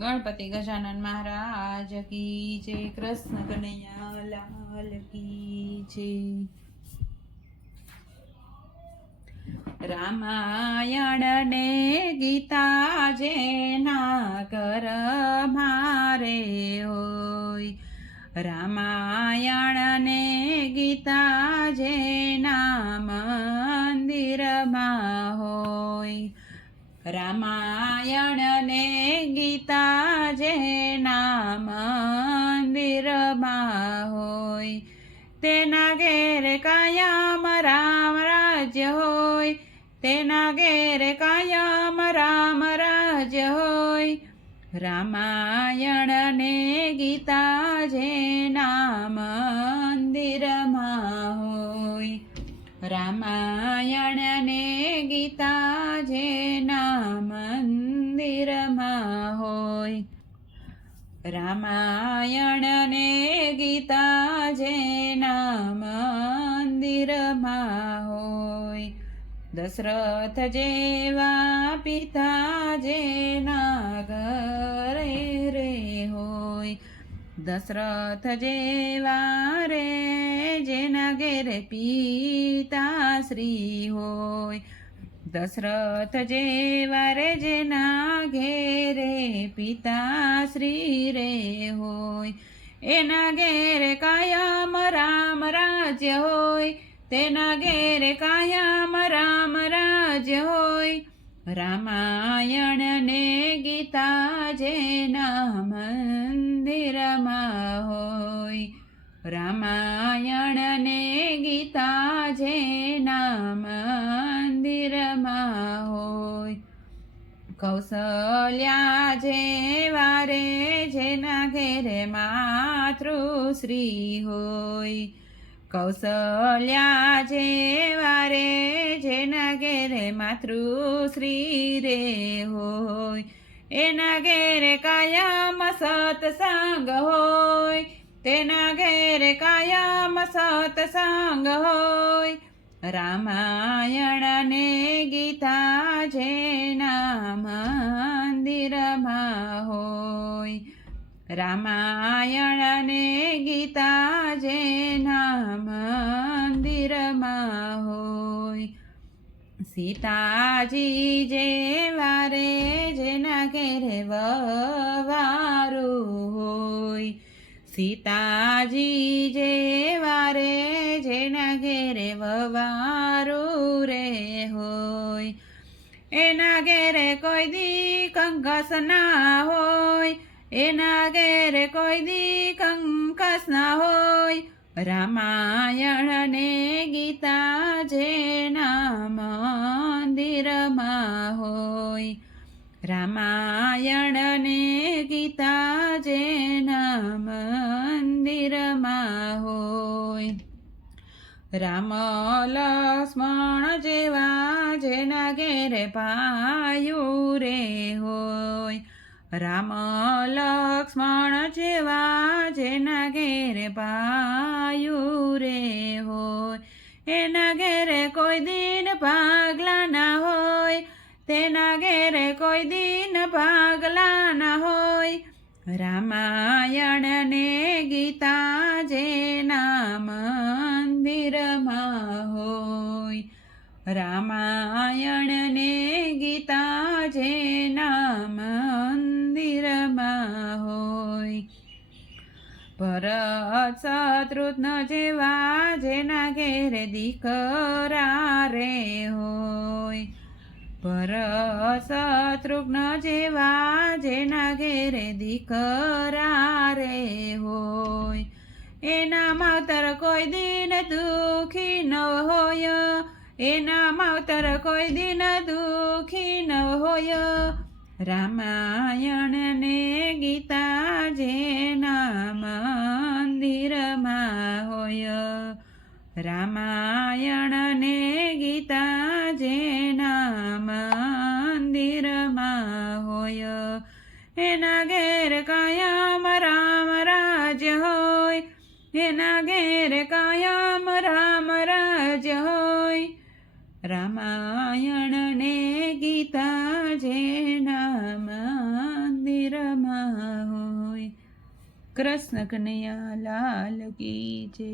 ગણપતિ ગજાનન મહારાજ કી જય, કૃષ્ણ કનૈયા, લાલ કી જય. રામાયણ ને ગીતા જેના કર મારે હોય રામાયણ ને ગીતા જેના મંદિરમાં હોય. રામાયણ ને ગીતા જેના મંદિરમાં હોય, તેના ઘેર કાયમ રામ રાજ્ય હોય, તેના ઘેર કાયમ રામ રાજ્ય હોય. રામાયણ ને ગીતા જેના મંદિરમાં હોય રામાયણ ને ગીતા રામાયણ ને ગીતા જેના મંદિરમાં હોય. દશરથ જેવા પિતા જેના ઘરે રે હોય. દશરથ જેવા રે જેના ઘેરે પિતા શ્રી હોય. દશરથ જેવા રે જેના ઘેરે પિતા શ્રી રે હોય. એના ઘેરે કાયમ રામ રાજ્ય હોય. તેના ઘેરે કાયમ રામ રાજ્ય હોય. રામાયણ ને ગીતા જેના મંદિરમાં હોય. રામાયણ ને ગીતા જેના કૌશલ્યા જેવા રે જેના ઘેરે માતૃશ્રી હોય. કૌશલ્યા જેવા રે જેના ઘેરે માતૃશ્રી રે હોય. એના ઘેરે કાયમ સત્સંગ હોય. તેના ઘેરે કાયમ સત્સંગ હોય. રામાયણ ને ગીતા જેના મંદિરમાં હોય. રામાયણ ને ગીતા જેના મંદિરમાં હોય. સીતાજી જે વારે જેના ઘેરે વારું હોય. સીતાજી જે રે જેના ઘેરે વવારું રે હોય. એના ઘેરે કોઈ દી કંકસ ના હોય. એના ઘેરે કોઈ દી કંકસ ના હોય. રામાયણ ને ગીતા જેના મંદિરમાં હોય. રામાયણ ને ગીતા જેના મંદિરમાં હોય. રામ લક્ષ્મણ જેવા જેના ઘેરે પાયું રે હોય. રામ લક્ષ્મણ જેવા જેના ઘેરે પાયું રે હોય. એના ઘેરે કોઈ દિન ભાગલા ના હોય. તેના ઘેરે કોઈ દિન ભાગલા ના હોય. રામાયણ ને ગીતા જેના મંદિરમાં રામાયણ ને ગીતા જેના મંદિરમાં હોય. ભરત શત્રુઘ્ન જેવા જેના ઘેરે દીકરા રે હોય. ભરત શત્રુઘ્ન જેવા જેના ઘેરે દીકરા રે હોય. એના માતર કોઈ દિન દુખી ન હોય. એના માવતર કોઈ દિન દુખી ન હોય. રામાયણ ને ગીતા જેના મંદિરમાં હોય. રામાયણ ને ગીતા જેના મંદિરમાં હોય. એના ઘેર કાયમ રામ રાજ હોય. એના ઘેર કાયમ રામાયણ ને ગીતા જેના મંદિરમાં રમા હોય કૃષ્ણ કનૈયા લાલ કી જય